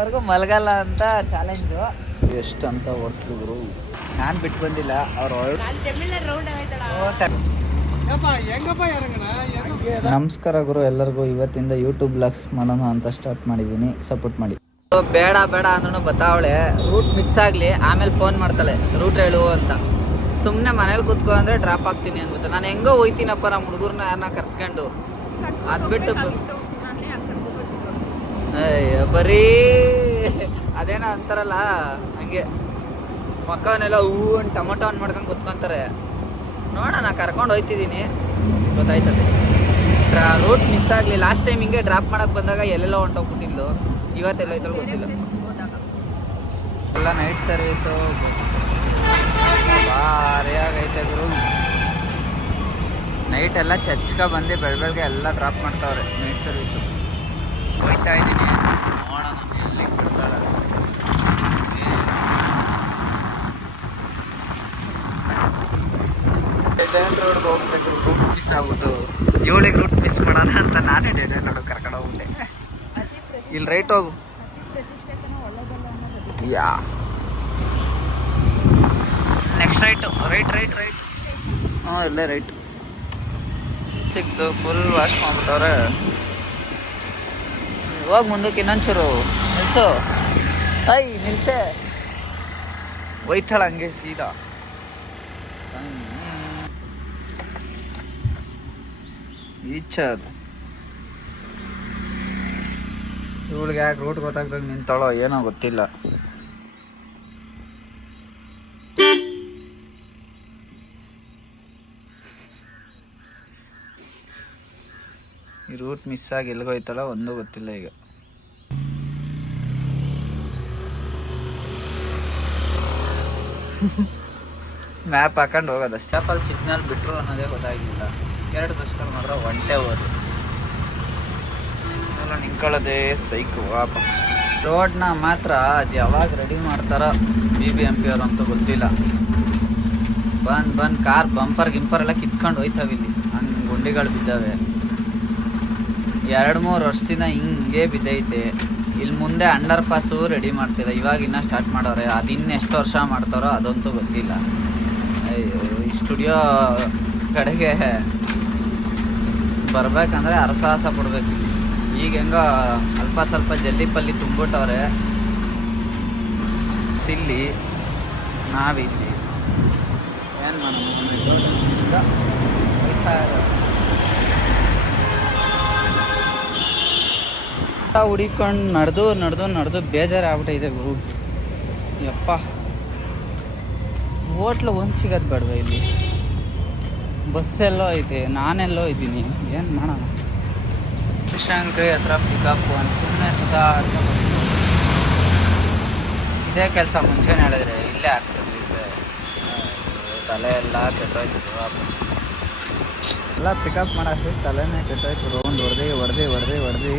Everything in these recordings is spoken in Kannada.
ಅವ್ರಿಗೂ ಮಲಗಲ್ಲ ಅಂತ ಚಾಲೆಂಜು. ಎಷ್ಟು ಅಂತ ಓಡಿಸ್ಲಿದ್ರು, ನಾನು ಬಿಟ್ಟು ಬಂದಿಲ್ಲ. ಅವ್ರು ನಮಸ್ಕಾರ ಗುರು ಎಲ್ಲರಿಗೂ. ಇವತ್ತಿಂದ ಯೂಟ್ಯೂಬ್ ಬ್ಲಾಗ್ಸ್ ಮಾಡೋಣ ಅಂತ ಸ್ಟಾರ್ಟ್ ಮಾಡಿದ್ದೀನಿ, ಸಪೋರ್ಟ್ ಮಾಡಿ. ಬೇಡ ಬೇಡ ಅಂದ್ರೂ ಬತ್ತಾವಳೆ, ರೂಟ್ ಮಿಸ್ ಆಗಲಿ ಆಮೇಲೆ ಫೋನ್ ಮಾಡ್ತಾಳೆ ರೂಟ್ ಹೇಳು ಅಂತ. ಸುಮ್ಮನೆ ಮನೇಲಿ ಕೂತ್ಕೊ ಅಂದರೆ ಡ್ರಾಪ್ ಆಗ್ತೀನಿ ಅಂದ್ಬಿಟ್ಟು ನಾನು ಹೆಂಗೋ ಹೋಯ್ತೀನಪ್ಪ ನಮ್ಮ ಹುಡುಗರನ್ನ ಯಾರನ್ನ ಕರ್ಸ್ಕೊಂಡು. ಅದು ಬಿಟ್ಟು ಬರೀ ಅದೇನೋ ಅಂತಾರಲ್ಲ ಹಂಗೆ ಮಕ್ಕವನ್ನೆಲ್ಲ ಹೂವನ್ನು ಟೊಮೊಟೊ ಹಣ್ಣು ಮಾಡ್ಕೊಂಡು ಕೂತ್ಕೊಂತಾರೆ. ನೋಡೋಣ, ಕರ್ಕೊಂಡು ಹೋಯ್ತಿದ್ದೀನಿ, ಗೊತ್ತಾಯ್ತದೆ. ರೂಟ್ ಮಿಸ್ ಆಗಲಿ. ಲಾಸ್ಟ್ ಟೈಮ್ ಹಿಂಗೆ ಡ್ರಾಪ್ ಮಾಡೋಕ್ಕೆ ಬಂದಾಗ ಎಲ್ಲೆಲ್ಲೋ ಹೊಂಟೋಗ್ಬಿಟ್ಟಿದ್ಲು, ಇವತ್ತೆಲ್ಲ ಐತಲ್ಲ ಗೊತ್ತಿಲ್ಲ. ಎಲ್ಲ ನೈಟ್ ಸರ್ವೀಸು ಭಾರಿಯಾಗೈತೆ ಗುರು. ನೈಟ್ ಎಲ್ಲ ಚಚ್ಕ ಬಂದು ಬೆಳಗ್ಗೆ ಎಲ್ಲ ಡ್ರಾಪ್ ಮಾಡ್ತಾವ್ರೆ. ನೈಟ್ ಸರ್ವೀಸು ಹೋಯ್ತಾ ಇದ್ದೀನಿ, ನೋಡೋಣ ಎಲ್ಲಿ ಬಿಡ್ತಾರೆ. ಡೆಡ್ ರೋಡ್ಗೆ ಹೋಗ್ಬೇಕು, ರೂಟ್ ಮಿಸ್ ಆಗ್ಬಿಟ್ಟು 7ಗೆ ರೂಟ್ ಮಿಸ್ ಮಾಡೋಣ ಅಂತ ನಾನೇ ಡೆಡ್ ರೋಡ್ ಕರ್ಕೊಂಡು ಹೋಗ್ಬಿಟ್ಟೆ. ಇಲ್ಲಿ ರೈಟ್ ಹೋಗು, yeah next right, right right right. ಹ್ಞೂ ಇಲ್ಲೇ ರೈಟ್. ಚಿಕ್ಕದು ಫುಲ್ ವಾಶ್ ಮಾಡ್ಬಿಟ್ಟವ್ರೆ. ಹೋಗಿ ಮುಂದಕ್ಕೆ ಇನ್ನೊಂಚೂರು ನಿಲ್ಸು. ಐ ನಿಲ್ಸೆ, ಒಯ್ತಾಳ ಹಂಗೆ ಸೀದಾ. ಈಚದು ಇವಳಿಗೆ ಯಾಕೆ ರೂಟ್ ಗೊತ್ತಾಗ್ದಾಗ ನಿಂತಾಳೋ ಏನೋ ಗೊತ್ತಿಲ್ಲ. ಈ ರೂಟ್ ಮಿಸ್ ಆಗಿ ಎಲ್ಲಿಗೋಯ್ತಾಳ ಒಂದೂ ಗೊತ್ತಿಲ್ಲ ಈಗ. ಮ್ಯಾಪ್ ಹಾಕೊಂಡು ಹೋಗೋದು ಸ್ಟಾಪಲ್ಲಿ ಸಿಗ್ನಲ್ ಬಿಟ್ಟರು ಅನ್ನೋದೇ ಗೊತ್ತಾಗಿಲ್ಲ. 2 ಬಸ್ಗಳು ಮಾತ್ರ ಒಂಟೆ ಹೋದ್ರು, ಎಲ್ಲ ನಿಂತ್ಕೊಳ್ಳೋದೇ ಸೈಕು. ವಾಪ ರೋಡ್ನ ಮಾತ್ರ ಅದು ಯಾವಾಗ ರೆಡಿ ಮಾಡ್ತಾರೋ BBMP ಅವ್ರು ಅಂತೂ ಗೊತ್ತಿಲ್ಲ. ಬಂದು ಕಾರ್ ಬಂಪರ್ ಗಿಂಪರ್ ಎಲ್ಲ ಕಿತ್ಕೊಂಡು ಹೋಯ್ತಾವೆ. ಇಲ್ಲಿ ಹಂಗೆ ಗುಂಡಿಗಳು ಬಿದ್ದಾವೆ. 2-3 ವರ್ಷದಿಂದ ಹಿಂಗೆ ಬಿದ್ದೈತೆ. ಇಲ್ಲಿ ಮುಂದೆ ಅಂಡರ್ ಪಾಸು ರೆಡಿ ಮಾಡ್ತಿಲ್ಲ, ಇವಾಗ ಇನ್ನೂ ಸ್ಟಾರ್ಟ್ ಮಾಡೋರೆ. ಅದು ಇನ್ನೆಷ್ಟು ವರ್ಷ ಮಾಡ್ತಾರೋ ಅದಂತೂ ಗೊತ್ತಿಲ್ಲ. ಅಯ್ಯೋ, ಈ ಸ್ಟುಡಿಯೋ ಕಡೆಗೆ ಬರ್ಬೇಕಂದ್ರೆ ಅರಸಾಹಸ ಪಡ್ಬೇಕು. ಈಗ ಹೆಂಗೋ ಅಲ್ಪ ಸ್ವಲ್ಪ ಜಲ್ಲಿ ಪಲ್ಲಿ ತುಂಬಿಟ್ಟವ್ರೆ. ಸಿಲ್ಲಿ ನಾವಿಲ್ಲಿ ಏನು ಮಾಡೋಣ, ಹುಡಿಕೊಂಡು ನಡೆದು ಬೇಜಾರು ಆಗ್ಬಿಟ್ಟೈತೆ ಗುರು. ಯಪ್ಪ, ಹೋಟ್ಲು ಒಂದು ಸಿಗೋದು ಬೇಡವ ಇಲ್ಲಿ. ಬಸ್ಸೆಲ್ಲೋ ಐತೆ, ನಾನೆಲ್ಲೋ ಇದ್ದೀನಿ, ಏನು ಮಾಡೋಣ. ಕೃಷ್ಣಂಕ್ರಿ ಹತ್ರ ಪಿಕಪ್ ಅಂತ ಸುಮ್ಮನೆ ಸುಧಾರ್ತಾ ಇದೇ ಕೆಲಸ ಮುಂಚೆನೇ ಹೇಳಿದ್ರೆ ಇಲ್ಲೇ ಆಗ್ತದೆ. ತಲೆ ಎಲ್ಲ ಕೆಟ್ಟೋಯ್ತದೆ. ಎಲ್ಲ ಪಿಕಪ್ ಮಾಡೋಕ್ಕೆ ತಲೆನೇ ಕೆಟ್ಟೋಯ್ತು. ರೌಂಡ್ ಹೊಡೆದು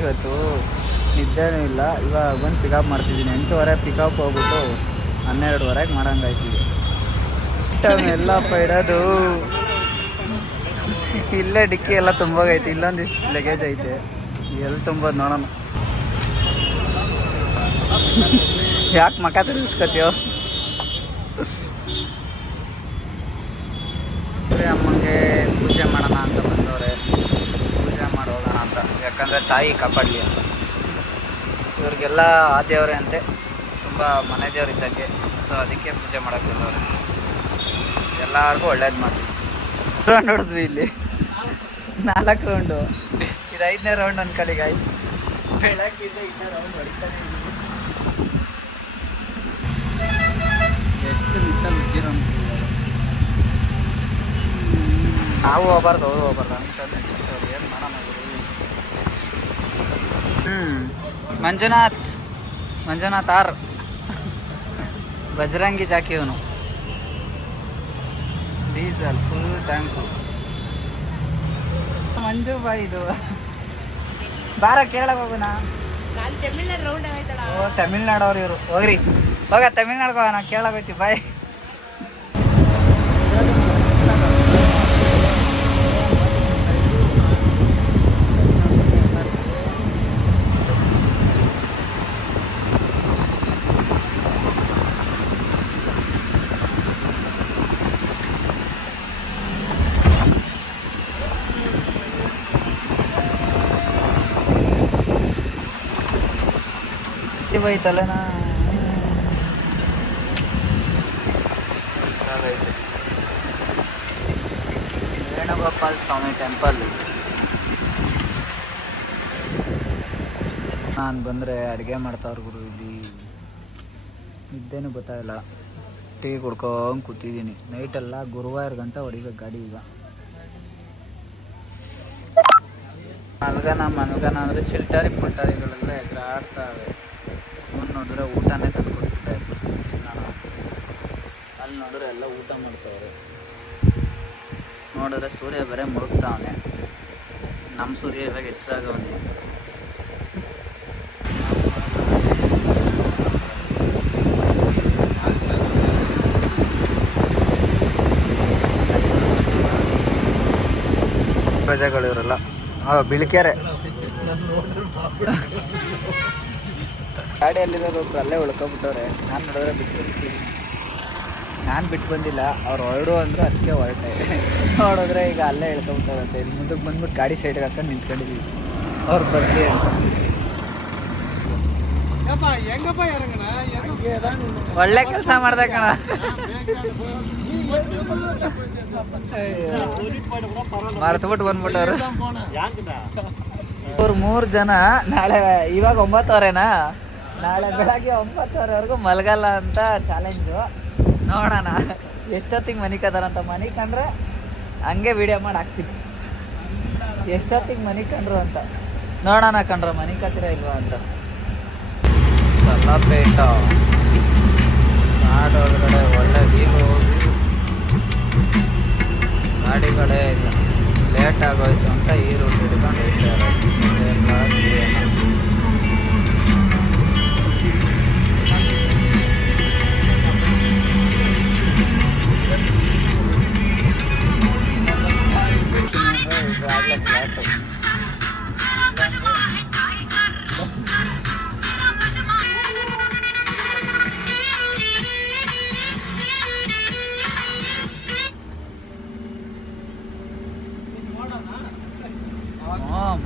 ಇವತ್ತು ನಿದ್ದೆನೂ ಇಲ್ಲ. ಇವಾಗ ಬಂದು ಪಿಕಪ್ ಮಾಡ್ತಿದ್ದೀನಿ. 8:30 ಪಿಕಪ್ ಹೋಗ್ಬಿಟ್ಟು 12:30ಗೆ ಮಾಡೋಂಗಾಯ್ತಿದೆ. ಎಲ್ಲಪ್ಪ ಇಡೋದು ಇಲ್ಲೇ ಡಿಕ್ಕಿ ಎಲ್ಲ ತುಂಬೋಗೈತೆ. ಇಲ್ಲೊಂದಿಷ್ಟು ಲಗೇಜ್ ಐತೆ, ಎಲ್ಲಿ ತುಂಬೋದು ನೋಡೋಣ. ಯಾಕೆ ಮಕ ತಿರ್ಗಿಸ್ಕೊತೀಯೋ? ಅಮ್ಮಂಗೆ ಪೂಜೆ ಮಾಡೋಣ ಅಂತ ಬಂದವ್ರೆ. ಪೂಜೆ ಮಾಡಿ ಹೋಗೋಣ ಅಂತ, ಯಾಕಂದರೆ ತಾಯಿ ಕಾಪಾಡಲಿ ಅಂತ. ಇವ್ರಿಗೆಲ್ಲ ಆ ದೇವರೇ ಅಂತೆ, ತುಂಬ ಮನೆ ದೇವ್ರು ಇದ್ದಂಗೆ. ಸೊ ಅದಕ್ಕೆ ಪೂಜೆ ಮಾಡೋಕ್ಕೆ ಬಂದವ್ರೆ. ಎಲ್ಲರಿಗೂ ಒಳ್ಳೇದು ಮಾಡಿ ರೌಂಡ್ ಹೊಡೆದ್ವಿ. ಇಲ್ಲಿ 4 ರೌಂಡು, ಇದು 5ನೇ ರೌಂಡ್ ಅನ್ಕೊಳ್ಳಿ ಗಾಯ್ಸ್. ಬೆಳಗ್ಗಿಂದ 5ನೇ ರೌಂಡ್ ಹೊಡಿತಾನೆ ಇದ್ದೀವಿ. ಎಷ್ಟು ಮಿಸ್ಸಲ್ಲಿ ಉಜ್ಜಿರೋ ನಾವು ಹೋಗ್ಬಾರ್ದು, ಅವರು ಹೋಗ್ಬಾರ್ದು ಅಂತಂದು ಅನ್ಸುತ್ತವ್ರು. ಏನು ಮಾಡೋಣ. ಮಂಜುನಾಥ್ ಆರ್ ಬಜರಂಗಿ ಜಾಕಿ ಇವನು. Diesel full tank. Manju boy ಇದು ಬಾರ ಕೇರಳ ಹೋಗೋಣ. ಓ ತಮಿಳ್ನಾಡು ಅವ್ರು ಇವರು. ಹೋಗ್ರಿ ಹೋಗ ತಮಿಳ್ನಾಡ್ಗೆ ಹೋಗೋಣ, ಕೇರಳ ಹೋಗ್ತೀವಿ ಬಾಯ್. ಹೋಯ್ತಲ್ಲನಾ ವೇಣುಗೋಪಾಲ್ ಸ್ವಾಮಿ ಟೆಂಪಲ್. ನಾನು ಬಂದರೆ ಅಡುಗೆ ಮಾಡ್ತಾವ್ರ ಗುರು ಇಲ್ಲಿ. ನಿದ್ದೇನು ಗೊತ್ತಾಗಿಲ್ಲ, ಟೀ ಕುಡ್ಕೊಂಡು ಕೂತಿದ್ದೀನಿ. ನೈಟೆಲ್ಲ ಗುರುವಾರ ಗಂಟೆ ಹೊಡಿಬೇಕು ಗಾಡಿ. ಈಗ ಮಲ್ಗನ ಅಂದರೆ ಚಿಲ್ಟಾರಿ ಪಟ್ಟಾರಿಗಳೆಲ್ಲ ಎದುರಾಡ್ತಾವೆ. ಅವ್ನು ನೋಡಿದ್ರೆ ಊಟನೇ ತಂದುಕೊಡ್ತಿದ್ದೆ. ಅಲ್ಲಿ ನೋಡಿದ್ರೆ ಎಲ್ಲ ಊಟ ಮಾಡ್ತಾವ್ರೆ. ನೋಡಿದ್ರೆ ಸೂರ್ಯ ಬೇರೆ ಮುಳುಗ್ತಾವನೆ. ನಮ್ಮ ಸೂರ್ಯ ಇವಾಗ ಎಚ್ಚರಾಗವನೆ. ಪ್ರಜೆಗಳು ಇವರೆಲ್ಲ ಬಿಳಿಕ್ಯಾರೆ. ಗಾಡಿಯಲ್ಲಿರೋರು ಒಬ್ರು ಅಲ್ಲೇ ಉಳ್ಕೊಬಿಟ್ಟವ್ರೆ. ನಾನು ನೋಡಿದ್ರೆ ಬಿಟ್ಬಿಡ್ತೀನಿ. ನಾನು ಬಿಟ್ಟು ಬಂದಿಲ್ಲ, ಅವ್ರು ಹೊರಡು ಅಂದರು, ಅದಕ್ಕೆ ಹೊರಟೆ. ನೋಡಿದ್ರೆ ಈಗ ಅಲ್ಲೇ ಇಳ್ಕೊಬಿಟ್ಟವ್ರಂತೆ. ಇಲ್ಲಿ ಮುಂದಕ್ಕೆ ಬಂದ್ಬಿಟ್ಟು ಗಾಡಿ ಸೈಡ್ಗೆ ಹಾಕೊಂಡು ನಿಂತ್ಕೊಂಡಿದ್ದೀವಿ, ಅವ್ರು ಬರಲಿ ಅಂತ. ಒಳ್ಳೆ ಕೆಲಸ ಮಾಡ್ದೆ ಕಣ. ಮರೆತುಬಿಟ್ಟು ಬಂದ್ಬಿಟ್ಟವ್ರು. ಅವ್ರು 3 ಜನ ನಾಳೆ, ಇವಾಗ 9:00 ನಾಳೆ ಬೆಳಗ್ಗೆ 9:00ವರೆಗೂ ಮಲಗಲ್ಲ ಅಂತ ಚಾಲೆಂಜು. ನೋಡೋಣ ಎಷ್ಟೊತ್ತಿಗೆ ಮನೆ ಕದಾರಂತ. ಮನೆ ಕಂಡ್ರೆ ಹಂಗೆ ವಿಡಿಯೋ ಮಾಡಿ ಹಾಕ್ತೀವಿ, ಎಷ್ಟೊತ್ತಿಗೆ ಮನೆ ಕಂಡ್ರು ಅಂತ. ನೋಡೋಣ ಕಂಡ್ರೆ ಮನೆ ಕತ್ತೀರ ಇಲ್ವಾ ಅಂತ. ಸಲ್ಲಪೇಟ ನಾಡು ಒಳಗಡೆ ಒಳ್ಳೆ ವೀವು. ಗಾಡಿಗಳೇ ಇಲ್ಲ, ಲೇಟ್ ಆಗೋಯ್ತು ಅಂತ ಈ ರೂಟ್ ಹಿಡ್ಕೊಂಡು ಹೋಗ್ತಾರೆ.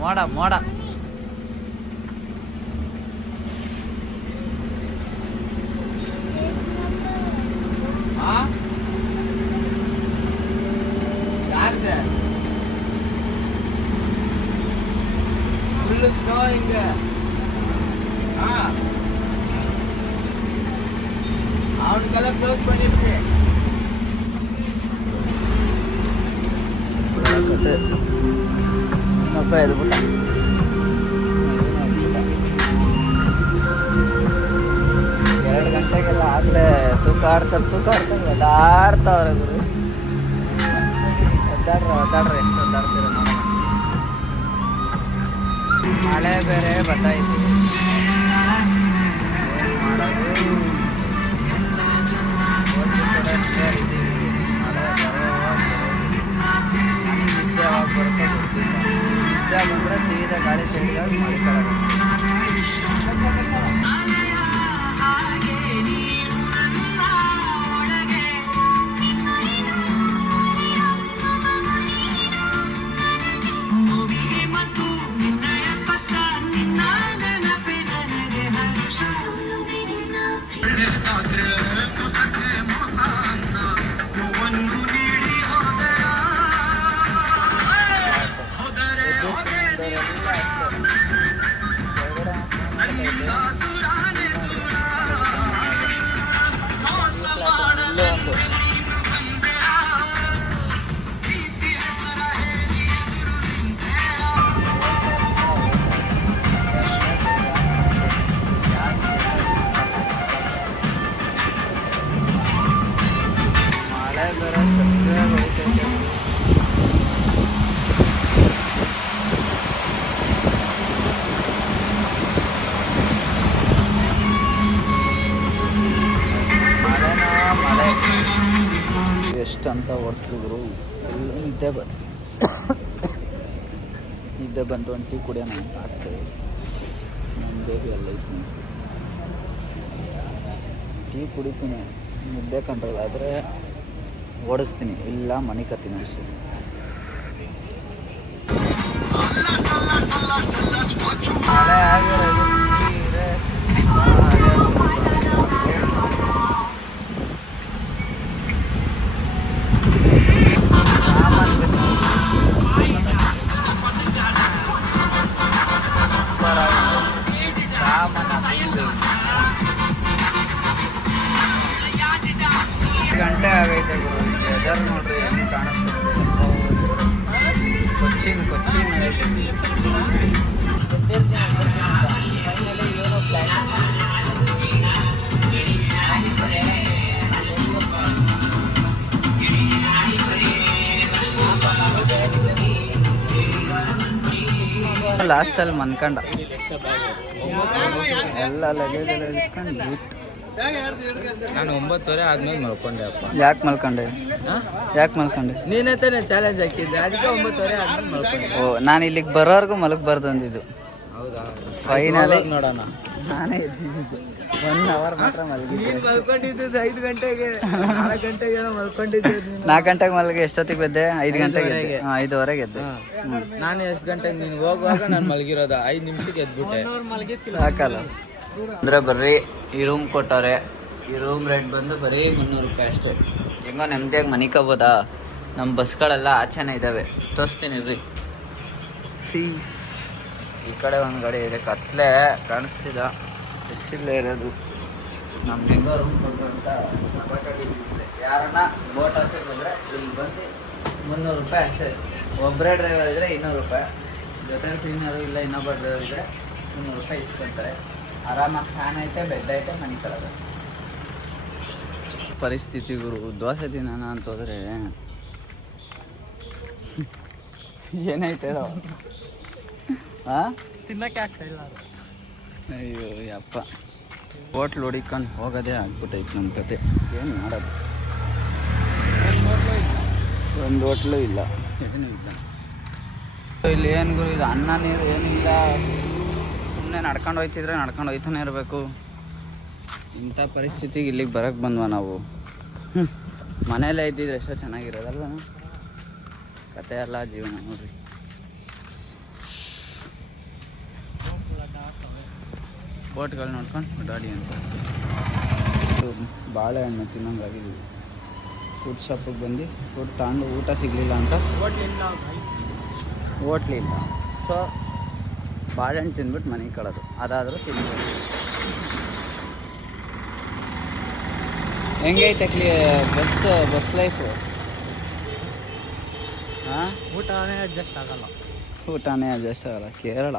ಮೋಡ ಮೋಡ ಫುಲ್ ಸ್ನೋ ಹಿಂಗೆ. ಅವನಿಗೆಲ್ಲ ಕ್ಲೋಸ್ பண்ணிருச்சு. ಇನ್ನೊಬ್ಬ ಎದ್ಬಿಟ್ಟ. 2 ಗಂಟೆಗೆಲ್ಲ ಆಗಲೇ ತೂಕ ಆಡ್ತಾರೆ ಒದ್ದಾಡ್ತಾವ್ರೆ ಗುರು. ಒದ್ದಾಡ್ರೆ ಎಷ್ಟು ಒದ್ದಾಡ್ತೀರ ನೋಡೋಣ. ಮಳೆ ಬೇರೆ ಬತ್ತಾಯಿತು. ಮಾಡೋದು ಒಂದು ಕಡೆ ಇದ್ದೀವಿ. ಮಳೆ ನಿದ್ದೆ ಯಾವಾಗ ಬರುತ್ತೆ ಗೊತ್ತಿಲ್ಲ. ನಿದ್ದೆ ಬಂದರೆ ಸೀದಾ ಗಾಡಿ ಸೈಡ್ಗಾಗಿ ಮಾಡ್ಕೊಳ್ಳೋದು. ಎಷ್ಟಂತ ಓಡಿಸ್ಲಿದ್ರು ಎಲ್ಲ ನಿದ್ದೆ ಬಂತು. ಒಂದು ಟೀ ಕುಡಿಯೋಣ ಅಂತ ಆಗ್ತದೆ. ನಮ್ಮ ಬೇಬಿ ಎಲ್ಲ ಐತಿ, ಟೀ ಕುಡಿತೀನಿ. ನಿದ್ದೆ ಕಂಟ್ರೋಲ್ ಆದರೆ ಓಡಿಸ್ತೀನಿ, ಇಲ್ಲ ಮನೆ ಕತ್ತೀನಿ ಅಷ್ಟೇ. ಮಳೆ ಆಗಿರೋದು ವೆದರ್ ನೋಡ್ರಿ ಹೆಂಗೆ ಕಾಣಿಸ್ತಿದೆ. ಕೊಚ್ಚಿನ್ ಫೈನಲಿ ಏನೋ ಪ್ಲ್ಯಾನ್ ಲಾಸ್ಟಲ್ಲಿ ಮನ್ಕಂಡ ಎಲ್ಲ ಲಗೇಜ್ ಇಟ್ಕೊಂಡು ನಾನು 9:30 ಆದ್ಮೇಲೆ ಮಲ್ಕೊಂಡೆ ಅಪ್ಪ. ಯಾಕೆ ಮಲ್ಕೊಂಡೆ ನೀನಂತಾನೆ ಚಾಲೆಂಜ್ ಹಾಕಿದ್ದೆ, ಅದಕ್ಕೆ 9:30 ಆದ್ಮೇಲೆ ಮಲ್ಕೊಂಡೆ. ಓ, ನಾನು ಇಲ್ಲಿಗೆ ಬರೋವರೆಗೂ ಮಲಗಬಾರ್ದು ಅಂದಿದ್ದು. ಹೌದಾ? ಫೈನಲಿ ನೋಡೋಣ. ನಾನೇ ಎದ್ದಿದ್ದು 1 ಅವರ್ ಮಾತ್ರ ಮಲಗಿದ್ದೆ. ಮಲ್ಕೊಂಡಿದ್ದು 5 ಗಂಟೆಗೆ, 4 ಗಂಟೆಗೆ ಮಲ್ಕೊಂಡಿದ್ದೆ. 4 ಗಂಟೆಗೆ ಮಲಗಿ ಎಷ್ಟೊತ್ತಿಗೆ ಬೆದ್ದೆ? 5 ಗಂಟೆಗೆ. 5:15 ಎದ್ದೆ. ನಾನು ಎಷ್ಟು ಗಂಟೆಗೆ ನೀನು ಹೋಗುವಾಗ ನಾನು ಮಲಗಿರೋದ 5 ನಿಮಿಷಕ್ಕೆ ಎದ್ಬಿಟ್ಟೆ. ಸಾಕಲ್ಲ ಅಂದರೆ ಬರ್ರಿ ಈ ರೂಮ್ ಕೊಟ್ಟವ್ರೆ. ಈ ರೂಮ್ ರೇಟ್ ಬಂದು ಬರೀ 300 ರೂಪಾಯಿ ಅಷ್ಟೇ. ಹೆಂಗೋ ನೆಮ್ಮದಿಯಾಗಿ ಮನಿಕೋಬೋದಾ? ನಮ್ಮ ಬಸ್ಗಳೆಲ್ಲ ಆಚೆನೇ ಇದ್ದಾವೆ, ತೋರಿಸ್ತೀನಿ ರೀ. ಈ ಕಡೆ ಒಂದು ಗಾಡಿ ಇದೆ, ಕತ್ಲೆ ಕಾಣಿಸ್ತಿದ, ಎಷ್ಟಿಲ್ಲೇ ಇರೋದು. ನಮ್ಮ ಹೆಂಗೋ ರೂಮ್ ಕೊಟ್ಟು ಅಂತ ಯಾರನ್ನ ಬೋಟ್ ಹೌಸಿಗೆ ಬಂದರೆ ಇಲ್ಲಿ ಬಂದು 300 ರೂಪಾಯಿ ಅಷ್ಟೇ. ಒಬ್ಬರೇ ಡ್ರೈವರ್ ಇದ್ದರೆ 200 ರೂಪಾಯಿ, ಜೊತೆ ಕ್ಲೀನರು ಇಲ್ಲ ಇನ್ನೊಬ್ಬ ಡ್ರೈವರ್ ಇದ್ದರೆ 300 ರೂಪಾಯಿ ಇಸ್ಕೊತಾರೆ. ಆರಾಮಾಗಿ ಫ್ಯಾನ್ ಐತೆ, ಬೆಡ್ ಐತೆ, ಮನೆ ಕಳೋದು ಪರಿಸ್ಥಿತಿ ಗುರು. ದೋಸೆ ತಿನ್ನೋಣ ಅಂತ ಹೋದರೆ ಏನಾಯ್ತು ಹೇಳೋ? ತಿನ್ನಕ್ಕೆ ಆಗ್ತಾ ಇಲ್ಲ. ಅಯ್ಯೋ ಯಪ್ಪ, ಹೋಟ್ಲು ಹುಡಿಕೊಂಡು ಹೋಗೋದೇ ಆಗ್ಬಿಟ್ಟೈತೆ ನಮ್ಮ ಕತೆ. ಏನು ಮಾಡೋದು? ಒಂದು ಹೋಟ್ಲು ಇಲ್ಲ, ಏನೂ ಇಲ್ಲ ಇಲ್ಲಿ. ಏನು ಗುರು ಇದು? ಅನ್ನ ನೀರು ಏನಿಲ್ಲ, ಸುಮ್ಮನೆ ನಡ್ಕೊಂಡು ಹೋಯ್ತಿದ್ರೆ ನಡ್ಕೊಂಡು ಹೋಯ್ತಾನೆ ಇರಬೇಕು. ಇಂಥ ಪರಿಸ್ಥಿತಿಗೆ ಇಲ್ಲಿಗೆ ಬರೋಕ್ಕೆ ಬಂದ್ವ ನಾವು. ಮನೆಯಲ್ಲೇ ಇದ್ದಿದ್ರೆ ಎಷ್ಟೋ ಚೆನ್ನಾಗಿರೋದಲ್ವ? ಕತೆ ಎಲ್ಲ ಜೀವನ ನೋಡ್ರಿ. ಬೋಟ್ಗಳು ನೋಡ್ಕೊಂಡು ಓಡಾಡಿ ಅಂತ. ಬಾಳೆಹಣ್ಣು ತಿನ್ನೋಂಗಾಗಿದ್ದೀವಿ. ಫುಡ್ ಶಾಪಿಗೆ ಬಂದು ಫುಡ್ ತಗೊಂಡು ಊಟ ಸಿಗಲಿಲ್ಲ ಅಂತ ಹೋಟ್ಲಿಲ್ಲ, ಸೊ ಬಾಳೆಹಣ್ಣು ತಿಂದ್ಬಿಟ್ಟು ಮನೆಗೆ ಕಳೋದು. ಅದಾದರೂ ತಿನ್ಬೋದು. ಹೆಂಗೈತೆ ಬಸ್ ಲೈಫು? ಹಾಂ, ಊಟನೇ ಅಡ್ಜಸ್ಟ್ ಆಗಲ್ಲ. ಕೇರಳ